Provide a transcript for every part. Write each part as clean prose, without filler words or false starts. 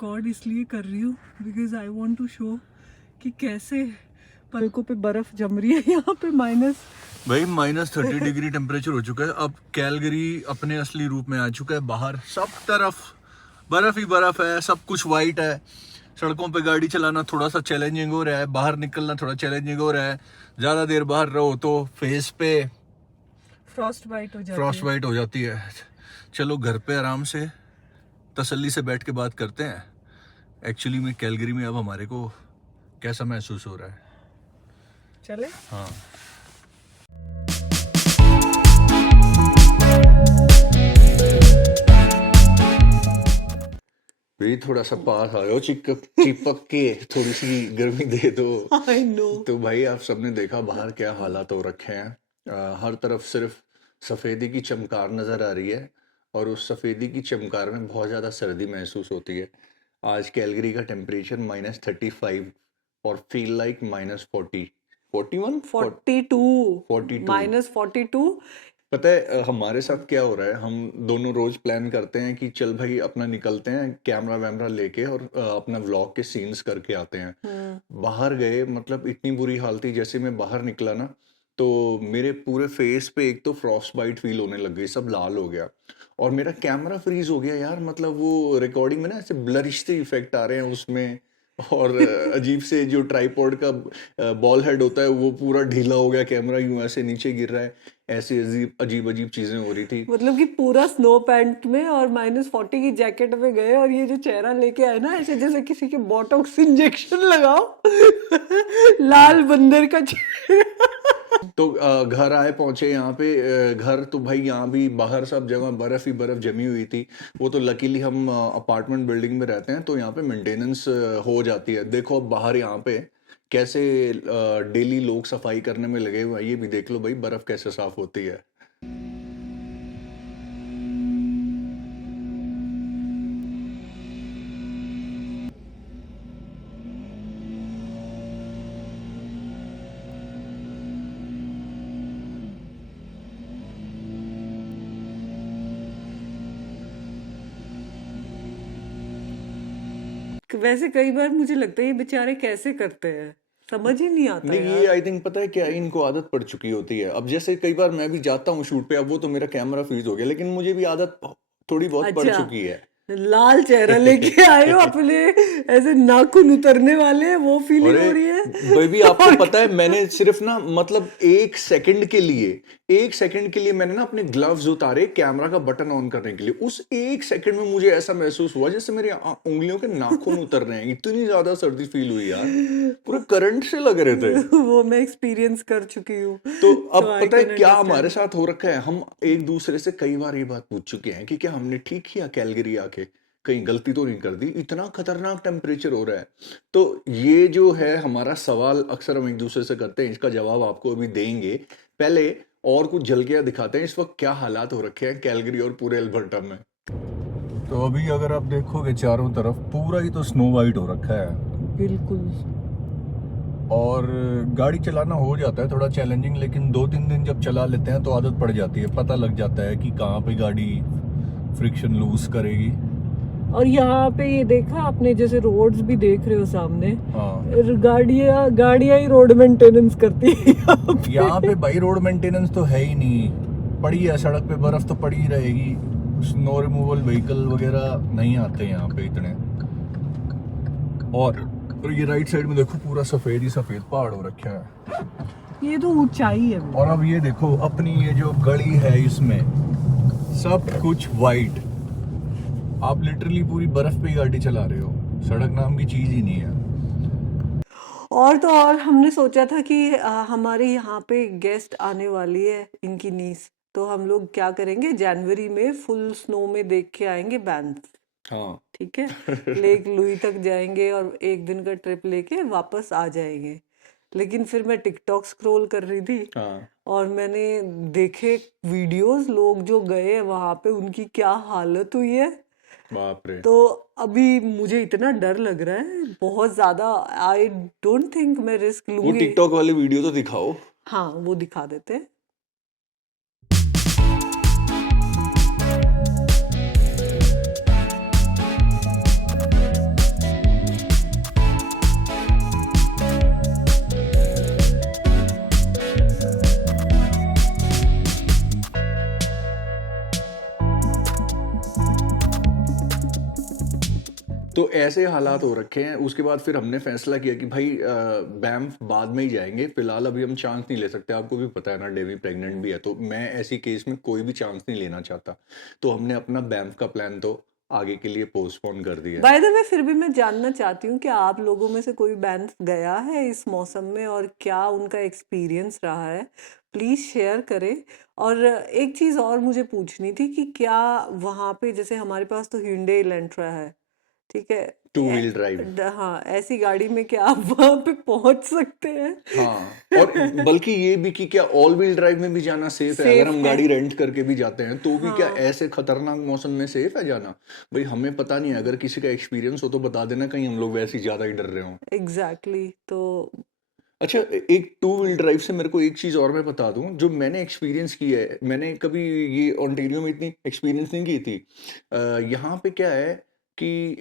Record इसलिए कर रही हूँ because I want to show कि कैसे पलकों पे बर्फ जम रही है यहाँ पे भाई -30 डिग्री टेम्परेचर हो चुका है। अब कैलगरी अपने असली रूप में आ चुका है। बाहर सब तरफ बर्फ ही बर्फ है, सब कुछ वाइट है। सड़कों पे गाड़ी चलाना थोड़ा सा चैलेंजिंग हो रहा है, बाहर निकलना थोड़ा चैलेंजिंग हो रहा है। ज़्यादा देर बाहर रहो तो फेस पे फ्रॉस्ट बाइट हो जाती है। चलो घर पे आराम से तसल्ली से बैठ के बात करते हैं एक्चुअली में कैलगरी में अब हमारे को कैसा महसूस हो रहा है। चले हाँ, भाई थोड़ा सा पास आ जाओ, चिपक के थोड़ी सी गर्मी दे दो। I know. तो भाई आप सबने देखा बाहर क्या हालात हो रखे हैं। हर तरफ सिर्फ सफेदी की चमकार नजर आ रही है और उस सफेदी की चमकार में बहुत ज्यादा सर्दी महसूस होती है। आज कैलगरी का टेम्परेचर -35 और फील लाइक -40 41 42 42। -42। पता है हमारे साथ क्या हो रहा है, हम दोनों रोज प्लान करते हैं कि चल भाई अपना निकलते हैं कैमरा वैमरा लेके और अपना व्लॉग के सीन्स करके आते हैं। बाहर गए मतलब इतनी बुरी हालत थी। जैसे मैं बाहर निकला ना तो मेरे पूरे फेस पे एक तो फ्रॉस्ट बाइट फील होने लग गई, सब लाल हो गया और मेरा कैमरा फ्रीज हो गया यार। मतलब वो रिकॉर्डिंग में ना ऐसे ब्लरिश से इफेक्ट आ रहे हैं उसमें और अजीब से जो ट्राइपॉड का बॉल हेड होता है वो पूरा ढीला हो गया, कैमरा यूं ऐसे नीचे गिर रहा है। ऐसी अजीब अजीब अजीब चीजें हो रही थी। मतलब कि पूरा स्नो पैंट में और -40 की जैकेट में गए और ये जो चेहरा लेके आए ना ऐसे जैसे किसी के बोटॉक्स इंजेक्शन लगाओ लाल बंदर का चेहरा। तो घर आए पहुंचे यहाँ पे। घर तो भाई यहाँ भी बाहर सब जगह बर्फ ही बर्फ जमी हुई थी। वो तो लकीली हम अपार्टमेंट बिल्डिंग में रहते हैं तो यहाँ पे मेंटेनेंस हो जाती है। देखो अब बाहर यहाँ पे कैसे डेली लोग सफाई करने में लगे हुए हैं। ये भी देख लो भाई बर्फ कैसे साफ होती है। वैसे कई बार मुझे लगता है ये बेचारे कैसे करते हैं, समझ ही नहीं आता नहीं यार। ये आई थिंक पता है क्या, इनको आदत पड़ चुकी होती है। अब जैसे कई बार मैं भी जाता हूँ शूट पे, अब वो तो मेरा कैमरा फ्रीज हो गया लेकिन मुझे भी आदत थोड़ी बहुत पड़ अच्छा, चुकी है। लाल चेहरा लेके आए हो अपने, ऐसे नाखून उतरने वाले हैं, वो फीलिंग अरे हो रही है। बेबी आपको और पता है मैंने सिर्फ ना मतलब एक सेकंड के लिए मैंने ना अपने ग्लव्स उतारे कैमरा का बटन ऑन करने के लिए। उस एक सेकंड में मुझे ऐसा महसूस हुआ जैसे मेरी उंगलियों के नाखून उतर रहे हैं। इतनी ज्यादा सर्दी फील हुई यार, पूरे करंट से लग रहे थे। वो मैं एक्सपीरियंस कर चुकी हूँ तो तो अब आई पता है कैन क्या हमारे अंडरस्टैंड। साथ हो रखा है, हम एक दूसरे से कई बार ये बात पूछ चुके हैं कि क्या हमने ठीक किया कैलगरी आके, कहीं गलती तो नहीं कर दी, इतना खतरनाक टेम्परेचर हो रहा है। तो ये जो है हमारा सवाल अक्सर हम एक दूसरे से करते हैं, इसका जवाब आपको अभी देंगे। पहले और कुछ झलकियां दिखाते हैं इस वक्त क्या हालात हो रखे हैं कैलगरी और पूरे एल्बर्टा में। तो अभी अगर आप देखोगे चारों तरफ पूरा ही तो स्नो वाइट हो रखा है बिल्कुल। और गाड़ी चलाना हो जाता है थोड़ा चैलेंजिंग, लेकिन 2-3 दिन जब चला लेते हैं तो आदत पड़ जाती है। पता लग जाता है कि कहाँ पे गाड़ी फ्रिक्शन लूज करेगी। और यहाँ पे ये देखा आपने, जैसे रोड्स भी देख रहे हो सामने, हाँ गाड़ियां ही रोड मेंटेनेंस करती है यहाँ पे भाई रोड मेंटेनेंस तो है ही नहीं। पड़ी है सड़क पे बर्फ तो पड़ी ही रहेगी, स्नो रिमूवल व्हीकल वगैरह नहीं आते यहाँ पे इतने। और ये राइट साइड में देखो पूरा सफेद ही सफेद पहाड़ हो रखा है। ये तो ऊंचाई है। और अब ये देखो अपनी ये जो गली है इसमें सब कुछ वाइट। आप लिटरली पूरी बर्फ पे ही गाड़ी चला रहे हो, सड़क नाम की चीज ही नहीं है। और तो और हमने सोचा था कि हमारे यहाँ पे गेस्ट आने वाली है, इनकी नीस, तो हम लोग क्या करेंगे, जनवरी में फुल स्नो में देख के आएंगे बैंफ। हाँ ठीक है, लेक लुई तक जाएंगे और एक दिन का ट्रिप लेके वापस आ जाएंगे। लेकिन फिर मैं टिकटॉक स्क्रॉल कर रही थी हाँ और मैंने देखे वीडियोस, लोग जो गए हैं वहां पे उनकी क्या हालत हुई है। बाप रे। तो अभी मुझे इतना डर लग रहा है बहुत ज्यादा। आई डोंट थिंक मैं रिस्क वो लूंगी। टिकटॉक वाली वीडियो तो दिखाओ। हाँ वो दिखा देते हैं। तो ऐसे हालात हो रखे हैं। उसके बाद फिर हमने फैसला किया कि भाई बैंफ बाद में ही जाएंगे, फिलहाल अभी हम चांस नहीं ले सकते। आपको भी पता है ना, डेवी प्रेग्नेंट भी है, तो मैं ऐसी केस में कोई भी चांस नहीं लेना चाहता। तो हमने अपना बैंफ का प्लान तो आगे के लिए पोस्टपोन कर दिया है। बाय द वे, फिर भी मैं जानना चाहती हूँ कि आप लोगों में से कोई बैंड गया है इस मौसम में और क्या उनका एक्सपीरियंस रहा है, प्लीज शेयर करें। और एक चीज और मुझे पूछनी थी कि क्या वहाँ पे, जैसे हमारे पास तो Hyundai Elantra है, ठीक है, टू व्हील ड्राइव। हाँ, ऐसी गाड़ी में क्या आप वहाँ पे पहुंच सकते हैं? हाँ, और बल्कि ये भी कि क्या ऑल व्हील ड्राइव में भी जाना सेफ है? अगर सेफ हम है? गाड़ी रेंट करके भी जाते हैं तो भी क्या हाँ, ऐसे खतरनाक मौसम में सेफ है जाना? भाई हमें पता नहीं है, अगर किसी का एक्सपीरियंस हो तो बता देना, कहीं हम लोग वैसे ही ज्यादा ही डर रहे हो। एग्जैक्टली। तो अच्छा, एक टू व्हील ड्राइव से मेरे को एक चीज और मैं बता दूं जो मैंने एक्सपीरियंस की है। मैंने कभी ये ओंटारियो में इतनी एक्सपीरियंस नहीं की थी। यहाँ पे क्या है कि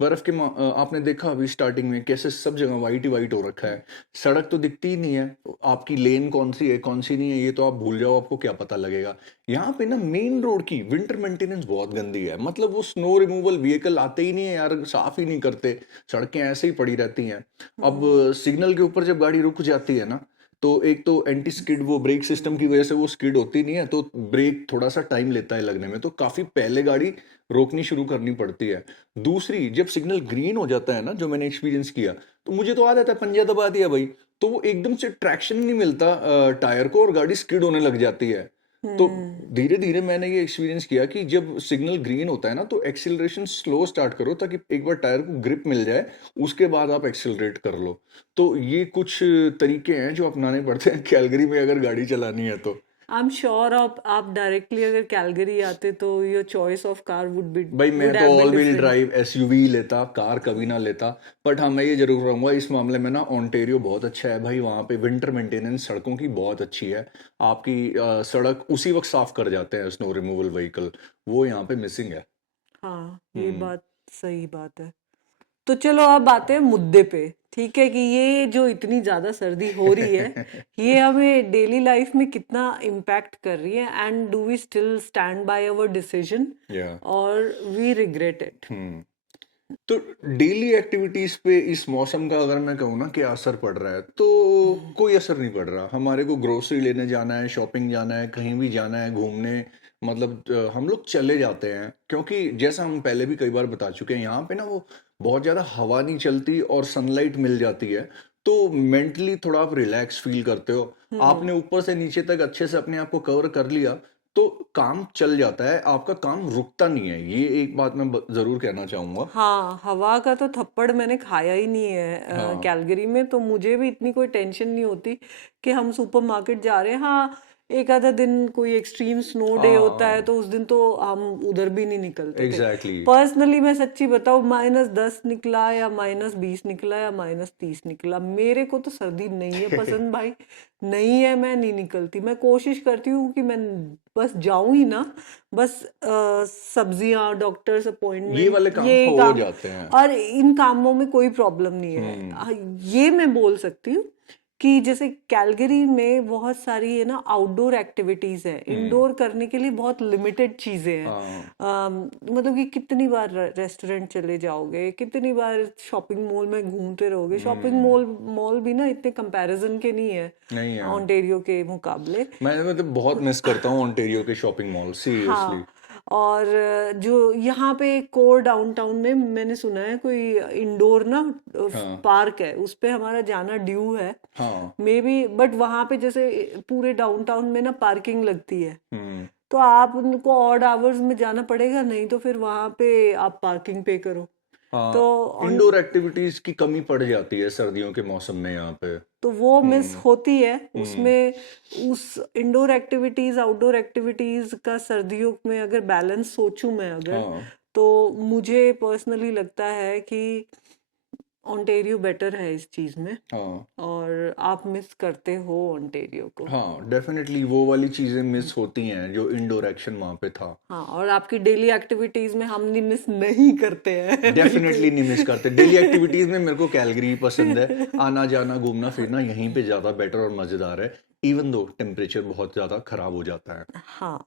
बर्फ के आपने देखा अभी स्टार्टिंग में कैसे सब जगह वाइट ही वाइट हो रखा है। सड़क तो दिखती ही नहीं है, आपकी लेन कौन सी है कौन सी नहीं है ये तो आप भूल जाओ, आपको क्या पता लगेगा। यहाँ पे ना मेन रोड की विंटर मेंटेनेंस बहुत गंदी है। मतलब वो स्नो रिमूवल व्हीकल आते ही नहीं है यार, साफ ही नहीं करते, सड़कें ऐसे ही पड़ी रहती हैं। अब सिग्नल के ऊपर जब गाड़ी रुक जाती है ना, तो एक तो एंटी स्किड, वो ब्रेक सिस्टम की वजह से वो स्किड होती नहीं है, तो ब्रेक थोड़ा सा टाइम लेता है लगने में, तो काफी पहले गाड़ी रोकनी शुरू करनी पड़ती है। दूसरी, जब सिग्नल ग्रीन हो जाता है ना, जो मैंने एक्सपीरियंस किया, तो मुझे तो आदत है, पंजा दबा दिया भाई, तो वो एकदम से ट्रैक्शन नहीं मिलता टायर को और गाड़ी स्किड होने लग जाती है। तो धीरे धीरे मैंने ये एक्सपीरियंस किया कि जब सिग्नल ग्रीन होता है ना, तो एक्सीलरेशन स्लो स्टार्ट करो ताकि एक बार टायर को ग्रिप मिल जाए, उसके बाद आप एक्सीलरेट कर लो। तो ये कुछ तरीके हैं जो अपनाने पड़ते हैं कैलगरी में अगर गाड़ी चलानी है तो। आई एम श्योर आप डायरेक्टली अगर कैलगरी आते तो योर चॉइस ऑफ कार भाई मैं वुड तो have been all wheel different. Drive SUV लेता, कार कभी ना लेता। बट हाँ, मैं ये जरूर कहूंगा इस मामले में ना ओंटारियो बहुत अच्छा है भाई। वहाँ पे विंटर मेंटेनेंस सड़कों की बहुत अच्छी है। आपकी सड़क उसी वक्त साफ कर जाते हैं स्नो रिमूवल व्हीकल, वो यहाँ पे मिसिंग है। हाँ, ये हम्म। बात सही बात है। तो चलो अब आते हैं मुद्दे पे, ठीक है, कि ये जो इतनी ज्यादा सर्दी हो रही है ये हमें डेली लाइफ में कितना इम्पैक्ट कर रही है, and do we still stand by our decision या और वी रिग्रेट इट? तो डेली एक्टिविटीज पे इस मौसम का अगर मैं कहूँ ना कि असर पड़ रहा है, तो कोई असर नहीं पड़ रहा। हमारे को ग्रोसरी लेने जाना है, शॉपिंग जाना है, कहीं भी जाना है घूमने, मतलब हम लोग चले जाते हैं, क्योंकि जैसा हम पहले भी कई बार बता चुके हैं, यहाँ पे ना वो बहुत ज्यादा हवा नहीं चलती और सनलाइट मिल जाती है, तो मेंटली थोड़ा आप रिलैक्स फील करते हो। आपने ऊपर से नीचे तक अच्छे से अपने आप को कवर कर लिया तो काम चल जाता है, आपका काम रुकता नहीं है। ये एक बात मैं जरूर कहना चाहूंगा। हाँ, हवा का तो थप्पड़ मैंने खाया ही नहीं है हाँ कैलगरी में, तो मुझे भी इतनी कोई टेंशन नहीं होती कि हम सुपरमार्केट जा रहे हैं। हाँ, एक आधा दिन कोई एक्सट्रीम स्नो डे होता है हाँ, तो उस दिन तो हम उधर भी नहीं निकलते थे। एग्जैक्टली। पर्सनली मैं सच्ची बताऊँ, -10 निकला या -20 निकला या -30 निकला, मेरे को तो सर्दी नहीं है पसंद भाई, नहीं है, मैं नहीं निकलती। मैं कोशिश करती हूँ कि मैं बस जाऊं ही ना, बस सब्जियां, डॉक्टर्स ये अपॉइंटमेंट, वाले काम ये हो काम, जाते हैं। और इन कामों में कोई प्रॉब्लम नहीं है। ये मैं बोल सकती हूँ कि जैसे कैलगरी में बहुत सारी है ना आउटडोर एक्टिविटीज है, इंडोर करने के लिए बहुत लिमिटेड चीजें हैं। हाँ, मतलब कि कितनी बार रेस्टोरेंट चले जाओगे, कितनी बार शॉपिंग मॉल में घूमते रहोगे। शॉपिंग मॉल भी ना इतने कंपैरिजन के नहीं है नहीं है। ओंटारियो के मुकाबले। मैं मतलब बहुत मिस करता हूँ ओंटारियो के शॉपिंग मॉल, सीरियसली। हाँ, और जो यहाँ पे कोर डाउनटाउन में मैंने सुना है कोई इंडोर ना हाँ पार्क है, उस पे हमारा जाना ड्यू है हाँ। मे बी, बट वहां पे जैसे पूरे डाउनटाउन में ना पार्किंग लगती है, हम्म। तो आप उनको ऑड आवर्स में जाना पड़ेगा, नहीं तो फिर वहां पे आप पार्किंग पे करो। तो हाँ, इंडोर एक्टिविटीज की कमी पड़ जाती है सर्दियों के मौसम में यहाँ पे। तो वो मिस हम्म। होती है हम्म। उसमें। उस इंडोर एक्टिविटीज आउटडोर एक्टिविटीज का सर्दियों में अगर बैलेंस सोचूं मैं अगर, हाँ तो मुझे पर्सनली लगता है कि ओंटारियो बेटर है इस चीज में, हाँ और आप मिस करते हो ओंटारियो को। हाँ, डेफिनेटली वो वाली चीजें मिस होती हैं जो इंडोर एक्शन वहां पे था। हाँ, और आपकी डेली एक्टिविटीज में हम नहीं मिस नहीं करते हैं डेफिनेटली बिल्कुल। नहीं मिस करते। डेली एक्टिविटीज में मेरे को कैलगरी ही पसंद है। आना जाना घूमना फिरना यहीं पे ज्यादा बेटर और मजेदार है, इवन दो टेम्परेचर बहुत ज्यादा खराब हो जाता है। हाँ,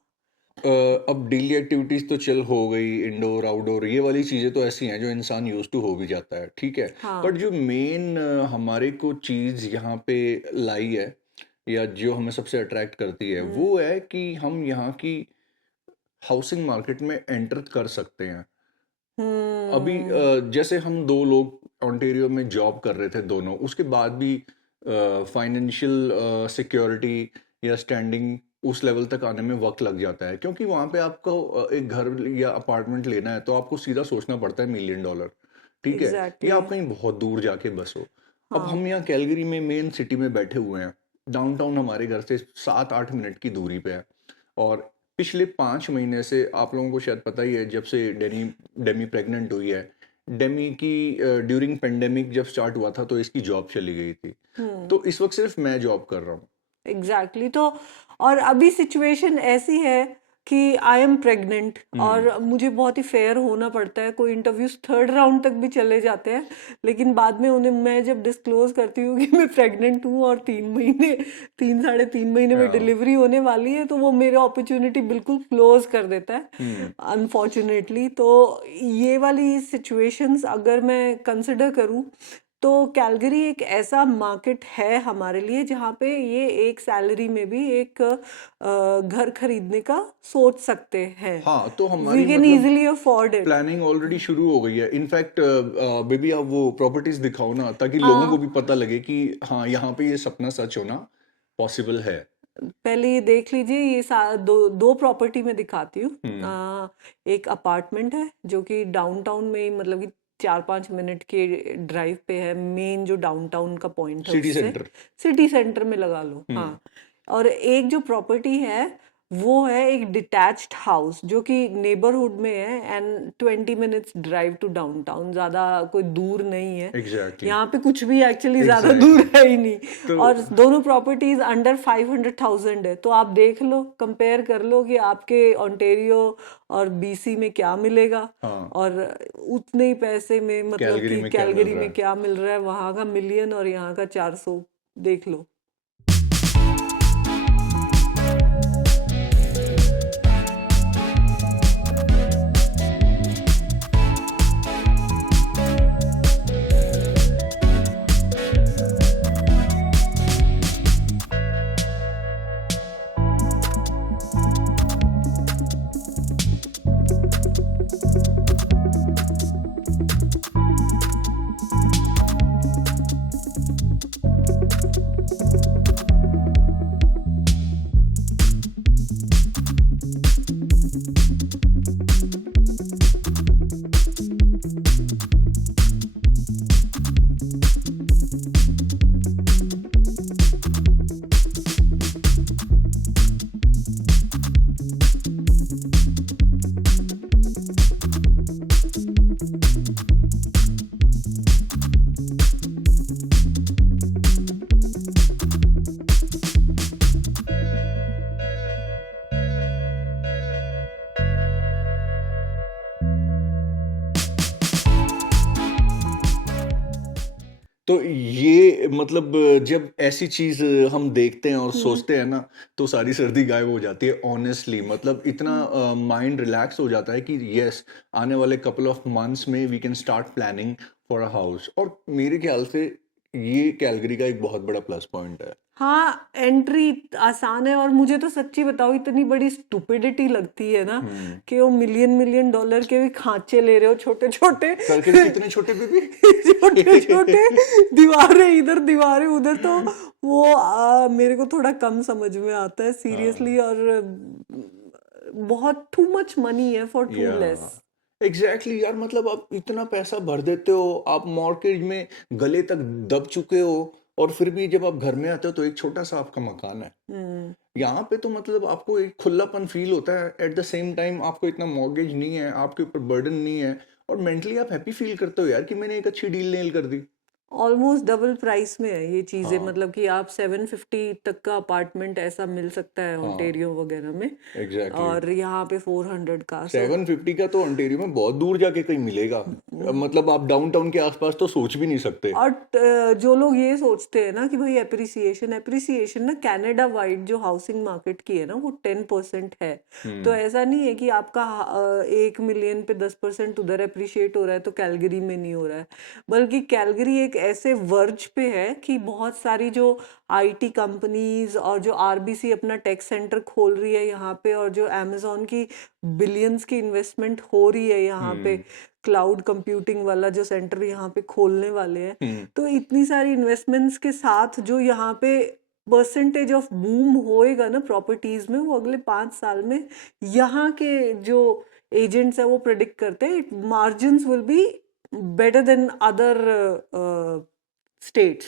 अब डेली एक्टिविटीज तो चल हो गई, इंडोर आउटडोर ये वाली चीजें तो ऐसी हैं जो इंसान यूज टू हो भी जाता है, ठीक है। हाँ। बट जो मेन हमारे को चीज यहाँ पे लाई है, या जो हमें सबसे अट्रैक्ट करती है, हम्म। वो है कि हम यहाँ की हाउसिंग मार्केट में एंटर कर सकते हैं। अभी हम्म। जैसे हम दो लोग ओंटारियो में जॉब कर रहे थे दोनों, उसके बाद भी फाइनेंशियल सिक्योरिटी या स्टैंडिंग उस लेवल तक आने में वक्त लग जाता है, क्योंकि वहाँ पे आपको एक घर या अपार्टमेंट लेना है तो आपको सीधा सोचना पड़ता है $1 million, ठीक है, या एग्जैक्टली। आप कहीं बहुत दूर जाके बसो। अब हाँ। हम यहाँ कैलगरी में मेन सिटी में बैठे हुए हैं, डाउनटाउन हमारे घर से 7-8 मिनट की दूरी पे है। और पिछले 5 महीने से आप लोगों को शायद पता ही है, जब से डेनी डेमी प्रेग्नेंट हुई है, डेमी की ड्यूरिंग पेंडेमिक जब स्टार्ट हुआ था तो इसकी जॉब चली गई थी। हम्म। तो इस वक्त सिर्फ मैं जॉब कर रहा हूँ। एग्जैक्टली। तो और अभी सिचुएशन ऐसी है कि आई एम प्रेग्नेंट हम्म। और मुझे बहुत ही फेयर होना पड़ता है। कोई इंटरव्यूज 3rd राउंड तक भी चले जाते हैं, लेकिन बाद में उन्हें मैं जब डिस्क्लोज करती हूँ कि मैं प्रेग्नेंट हूँ और 3 महीने 3 साढ़े 3 महीने में हाँ। डिलीवरी होने वाली है, तो वो मेरे अपॉर्चुनिटी बिल्कुल क्लोज कर देता है हम्म। अनफॉर्चुनेटली। तो ये वाली सिचुएशंस अगर मैं कंसिडर करूँ तो कैलगरी एक ऐसा मार्केट है हमारे लिए जहाँ पे ये एक सैलरी में भी एक घर खरीदने का सोच सकते हैं। हाँ, तो वी हमारी कैन मतलब easily afford it. Planning already शुरू हो गई है। इनफैक्ट बेबी आप वो प्रॉपर्टीज दिखाओ ना, ताकि लोगों को भी हाँ, पता लगे कि हाँ, यहाँ पे ये सपना सच होना पॉसिबल है। पहले ये देख लीजिए। ये दो दो प्रॉपर्टी में दिखाती हूँ। हम्म। एक अपार्टमेंट है जो कि डाउनटाउन में ही, मतलब कि 4-5 मिनट के ड्राइव पे है। मेन जो डाउनटाउन का पॉइंट है सिटी उससे सेंटर। सिटी सेंटर में लगा लो। हम्म। हाँ। और एक जो प्रॉपर्टी है वो है एक डिटैच्ड हाउस जो कि नेबरहुड में है and 20 minutes drive to downtown. ज़्यादा कोई दूर नहीं है। एग्जैक्टली। यहाँ पे कुछ भी एक्चुअली ज़्यादा दूर एग्जैक्टली। है ही नहीं। तो और दोनों प्रॉपर्टीज अंडर 500,000 है। तो आप देख लो, कंपेयर कर लो कि आपके ओंटारियो और बीसी में क्या मिलेगा हाँ, और उतने ही पैसे में, मतलब कैलगरी कि में क्या मिल कैलगरी रहा में है। क्या मिल रहा है। वहाँ का मिलियन और यहाँ का 400, देख लो। तो ये मतलब जब ऐसी चीज हम देखते हैं और हम्म। सोचते हैं ना, तो सारी सर्दी गायब हो जाती है ऑनेस्टली। मतलब इतना माइंड रिलैक्स हो जाता है कि यस, आने वाले कपल ऑफ मंथ्स में we can start planning for a house. और मेरे ख्याल से ये कैलगरी का एक बहुत बड़ा प्लस पॉइंट है। हाँ, एंट्री आसान है। और मुझे तो सच्ची बताओ इतनी बड़ी स्टुपिडिटी लगती है ना हम्म। कि वो मिलियन मिलियन डॉलर के भी खांचे ले रहे हो, छोटे छोटे करके कितने छोटे बेबी। छोटे छोटे दीवारें इधर दीवारें उधर। तो वो मेरे को थोड़ा कम समझ में आता है हाँ। सीरियसली। और बहुत टू मच मनी है फॉर टू या लेस। एग्जैक्टली यार, मतलब आप इतना पैसा भर देते हो, आप मॉर्गेज में गले तक दब चुके हो, और फिर भी जब आप घर में आते हो तो एक छोटा सा आपका मकान है। हम्म। यहाँ पे तो मतलब आपको एक खुलापन फील होता है, एट द सेम टाइम आपको इतना मॉर्गेज नहीं है, आपके ऊपर बर्डन नहीं है, और मेंटली आप हैप्पी फील करते हो यार कि मैंने एक अच्छी डील नेल कर दी। ऑलमोस्ट डबल प्राइस में है ये चीजें, हाँ मतलब कि आप 750 तक का अपार्टमेंट ऐसा मिल सकता है हाँ ओंटेरियो वगैरह में, एग्जैक्टली और यहाँ पे 400 का। सो 750 का तो ओंटेरियो में बहुत दूर जाके कहीं मिलेगा। मतलब आप डाउनटाउन के आसपास तो सोच भी नहीं सकते। और जो लोग ये सोचते हैं ना कि भाई एप्रिसिएशन ना, कनाडा वाइड जो हाउसिंग मार्केट की है ना वो 10% है। तो ऐसा नहीं है कि आपका 1 मिलियन पे 10% उधर अप्रिशिएट हो रहा है तो कैलगरी में नहीं हो रहा है, बल्कि कैलगरी एक ऐसे वर्ज पे है कि बहुत सारी जो आईटी कंपनीज और जो आरबीसी अपना टेक सेंटर खोल रही है यहाँ पे, और जो अमेजोन की बिलियंस की इन्वेस्टमेंट हो रही है यहाँ पे, क्लाउड कंप्यूटिंग वाला जो सेंटर यहाँ पे खोलने वाले हैं, तो इतनी सारी इन्वेस्टमेंट्स के साथ जो यहाँ पे परसेंटेज ऑफ बूम होएगा ना प्रॉपर्टीज में, वो अगले 5 साल में यहाँ के जो एजेंट्स है वो प्रिडिक्ट करते हैं margins will be better than other states,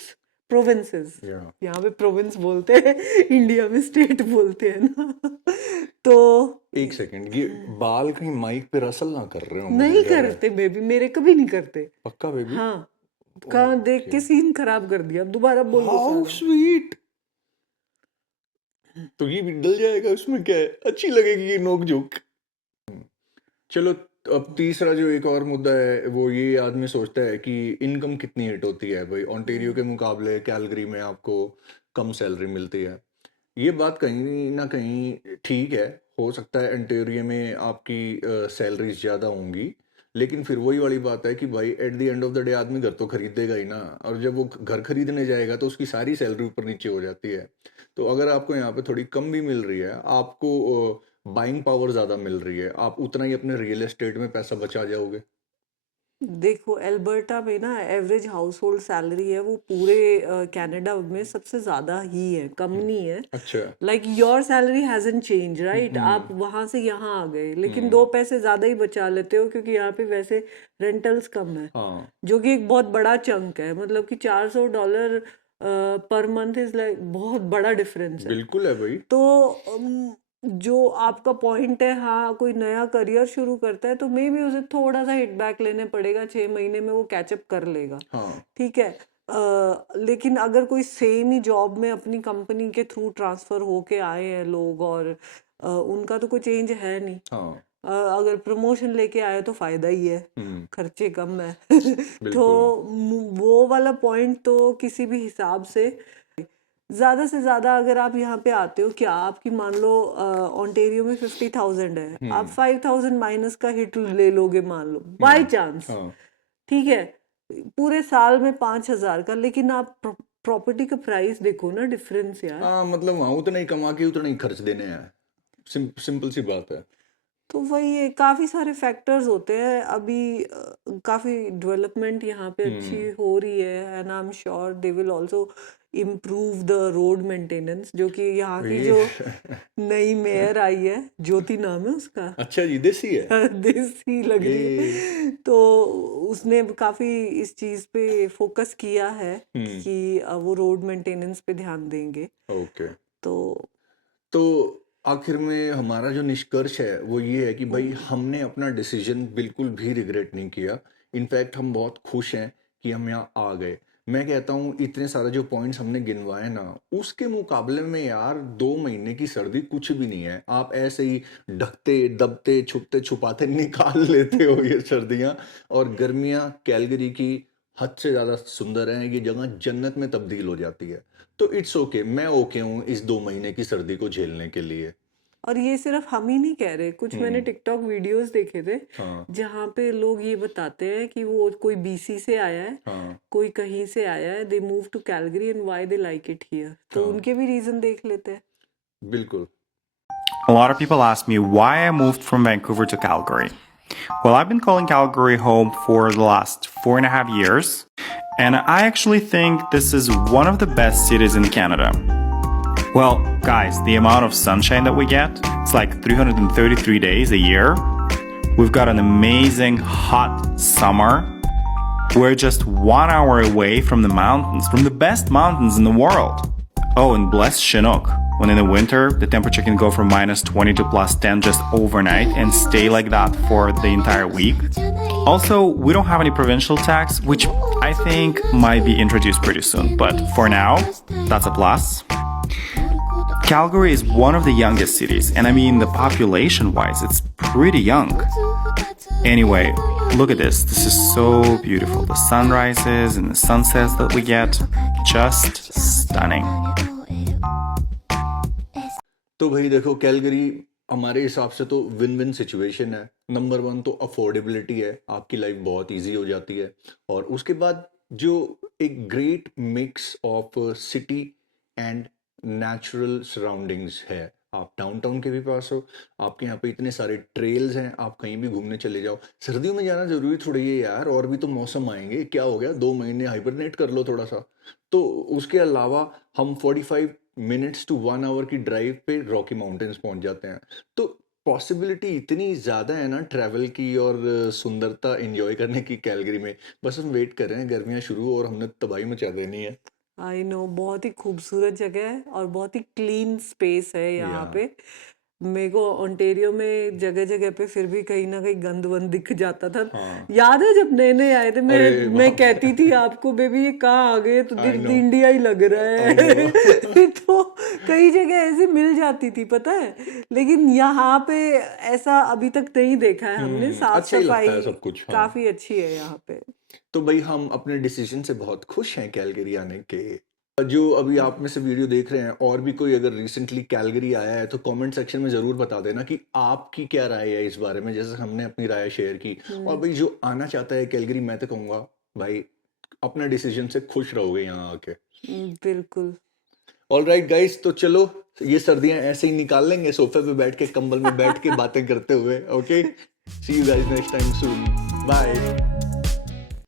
provinces. या यहाँ पे प्रोविंस बोलते हैं, इंडिया में स्टेट बोलते हैं ना। तो एक सेकंड, ये बाल कहीं माइक पे रसल ना कर रहे हो? मुझे नहीं लग रहा है। करते बेबी, मेरे कभी नहीं करते। पक्का बेबी? हाँ, कहाँ देख के सीन खराब कर दिया, दोबारा बोल दो हाउ सारा। स्वीट। तो ये भी डल जाएगा, उसमें क्या है, अच्छी लगेगी ये नोक झोंक। चलो, अब तीसरा जो एक और मुद्दा है वो ये आदमी सोचता है कि इनकम कितनी हिट होती है भाई ओंटेरियो के मुकाबले कैलगरी में आपको कम सैलरी मिलती है। ये बात कहीं ना कहीं ठीक है, हो सकता है ओंटेरियो में आपकी सैलरीज ज़्यादा होंगी, लेकिन फिर वही वाली बात है कि भाई at the end of the day आदमी घर तो खरीदेगा ही ना, और जब वो घर खरीदने जाएगा तो उसकी सारी सैलरी ऊपर नीचे हो जाती है। तो अगर आपको यहाँ पे थोड़ी कम भी मिल रही है, आपको बाइंग पावर ज़्यादा मिल रही है, आप उतना ही अपने रियल एस्टेट में पैसा बचा जाओगे। देखो एल्बर्टा में ना एवरेज हाउस होल्ड सैलरी है वो पूरे कनाडा में सबसे ज्यादा ही है, कम नहीं है। अच्छा। Like your salary hasn't change right, आप वहां से यहाँ आ गए लेकिन 2 पैसे ज्यादा ही बचा लेते हो क्योंकि यहाँ पे वैसे रेंटल्स कम है, हाँ जो कि एक बहुत बड़ा चंक है, मतलब कि $400 पर मंथ इज लाइक बहुत बड़ा डिफरेंस है। बिल्कुल है भाई। तो जो आपका पॉइंट है, हाँ कोई नया करियर शुरू करता है तो मे भी उसे थोड़ा सा हिट बैक लेने पड़ेगा, 6 महीने में वो कैचअप कर लेगा, हाँ ठीक है। लेकिन अगर कोई सेम ही जॉब में अपनी कंपनी के थ्रू ट्रांसफर होके आए हैं लोग और उनका तो कोई चेंज है नहीं, हाँ अगर प्रमोशन लेके आए तो फायदा ही है, खर्चे कम है। तो बिल्कुल। वो वाला पॉइंट तो किसी भी हिसाब से ज्यादा से ज्यादा अगर आप यहाँ पे आते हो, क्या आपकी मान लो ओंटेरियो में 50,000 है, आप 5,000 माइनस का हिट ले लोगे मान लो बाय चांस, हाँ ठीक है, पूरे साल में 5,000 का, लेकिन आप प्रॉपर्टी का प्राइस देखो ना, डिफरेंस यार। हाँ, मतलब वहाँ उतना ही कमा के उतना ही खर्च देने हैं, सिंपल सी बात है। तो वही है, काफी सारे फैक्टर्स होते हैं। अभी काफी डेवलपमेंट यहाँ पे अच्छी हो रही है and I am sure they will also improve the road maintenance, जो कि यहाँ की जो नई मेयर आई है, ज्योति नाम है उसका। अच्छा जी, देसी है। देसी लग रही है, तो उसने काफी इस चीज पे फोकस किया है कि वो रोड मेंटेनेंस पे ध्यान देंगे। ओके, तो आखिर में हमारा जो निष्कर्ष है वो ये है कि भाई हमने अपना डिसीजन बिल्कुल भी रिग्रेट नहीं किया। इनफैक्ट हम बहुत खुश हैं कि हम यहाँ आ गए। मैं कहता हूँ इतने सारे जो पॉइंट्स हमने गिनवाए ना, उसके मुकाबले में यार 2 महीने की सर्दी कुछ भी नहीं है। आप ऐसे ही ढकते दबते छुपते छुपाते निकाल लेते हो ये सर्दियाँ, और गर्मियाँ कैलगरी की हद से ज़्यादा सुंदर है। ये जगह जन्नत में तब्दील हो जाती है। तो इट्स ओके, मैं ओके हूँ इस 2 महीने की सर्दी को झेलने के लिए। और ये सिर्फ हम ही नहीं कह रहे, कुछ मैंने टिकटॉक वीडियोस देखे थे हाँ जहाँ पे लोग ये बताते हैं कि वो कोई बीसी से आया है, हाँ कोई कहीं से आया है, they move to Calgary and why they like it here, तो उनके भी रीजन देख लेते हैं। बिल्कुल। A lot of people ask me why I moved from Vancouver to Calgary. Well, I've been calling Calgary home for the last 4.5 years, and I actually think this is one of the best cities in Canada. Well, guys, the amount of sunshine that we get, it's like 333 days a year. We've got an amazing hot summer. We're just 1 hour away from the mountains, from the best mountains in the world. Oh, and bless Chinook, when in the winter, the temperature can go from -20 to +10 just overnight and stay like that for the entire week. Also, we don't have any provincial tax, which I think might be introduced pretty soon, but for now, that's a plus. Calgary is one of the youngest cities, and I mean, the population-wise, it's pretty young. Anyway, look at this. This is so beautiful. The sunrises and the sunsets that we get, just stunning. तो भाई देखो, Calgary हमारे हिसाब से तो win win situation है। Number 1 तो affordability है, आपकी लाइफ बहुत इजी हो जाती है। और उसके बाद जो एक great mix of city and natural surroundings है। आप डाउनटाउन के भी पास हो, आपके यहाँ पे इतने सारे ट्रेल्स हैं, आप कहीं भी घूमने चले जाओ। सर्दियों में जाना जरूरी थोड़ी है यार, और भी तो मौसम आएंगे, क्या हो गया 2 महीने हाइबरनेट कर लो थोड़ा सा। तो उसके अलावा हम 45 मिनट्स टू 1 आवर की ड्राइव पे रॉकी माउंटेन्स पहुंच जाते हैं। तो पॉसिबिलिटी इतनी ज़्यादा है ना ट्रैवल की और सुंदरता एंजॉय करने की कैलगरी में। बस हम वेट कर रहे हैं गर्मियाँ शुरू और हमने तबाही मचा देनी है। आई नो, बहुत ही खूबसूरत जगह है और बहुत ही क्लीन स्पेस है यहाँ या पे। मेरे को ओंटेरियो में जगह जगह पे फिर भी कहीं ना कहीं गंद वंद दिख जाता था। हाँ, याद है जब नए नए आए थे, मैं अरे मैं बाप कहती थी आपको, बेबी ये कहाँ आ गए, तो आई नो, इंडिया ही लग रहा आई नो। है। तो कई जगह ऐसे मिल जाती थी, पता है। लेकिन यहाँ पे ऐसा अभी तक नहीं देखा है हमने। साफ अच्छा ही लगता है सफाई सब कुछ। हाँ, काफी अच्छी है यहाँ पे। तो भाई हम अपने डिसीजन से बहुत खुश हैं कैलगरी आने के। जो अभी आप में से वीडियो देख रहे हैं, और भी कोई अगर रिसेंटली कैलगरी आया है तो कमेंट सेक्शन में ज़रूर बता देना कि आपकी क्या राय है इस बारे में, जैसे हमने अपनी राय शेयर की। और भाई जो आना चाहता है कैलगरी, मैं तो कहूँगा भाई अपना डिसीजन से खुश रहोगे यहाँ आके। बिल्कुल। ऑल राइट गाइस, तो चलो ये सर्दियाँ ऐसे ही निकाल लेंगे, सोफे पे बैठ के, कंबल में बैठ के बातें करते हुए। Okay, see you guys next time soon, bye.